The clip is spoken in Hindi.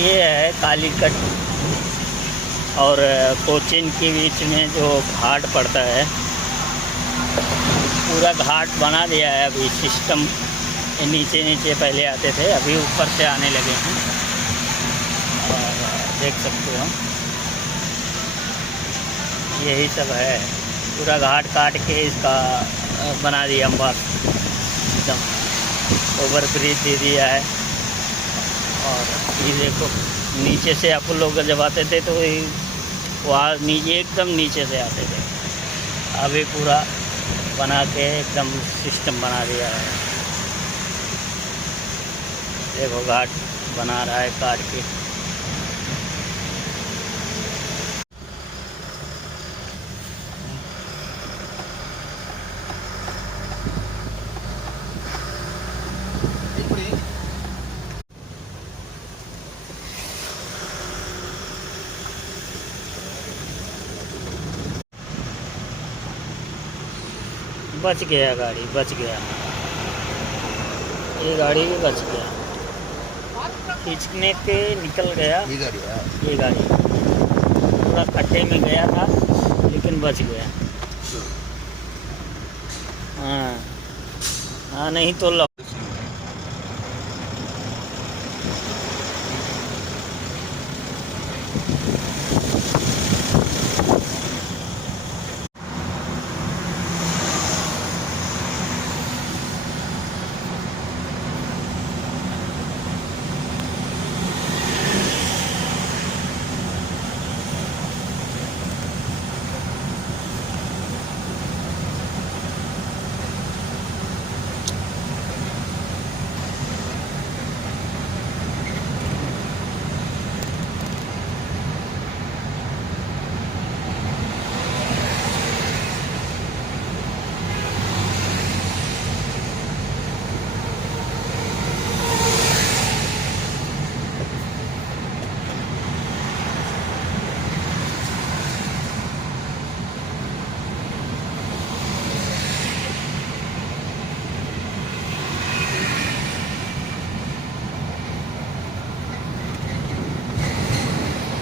ये है कालीकट और कोचिन के बीच में जो घाट पड़ता है, पूरा घाट बना दिया है अभी सिस्टम। नीचे नीचे पहले आते थे, अभी ऊपर से आने लगे हैं। और देख सकते हो यही सब है, पूरा घाट काट के इसका बना दिया मस्त एकदम, ओवर ब्रिज दे दिया है। और ये देखो नीचे से आप लोग जब आते थे तो वहाँ नीचे एकदम नीचे से आते थे, अभी पूरा बना के एकदम सिस्टम बना दिया है। देखो घाट बना रहा है काट के। बच गया गाड़ी, बच गया, ये गाड़ी भी बच गया, खींचने के निकल गया। ये गाड़ी पूरा खड्डे में गया था लेकिन बच गया। हाँ हाँ, नहीं तो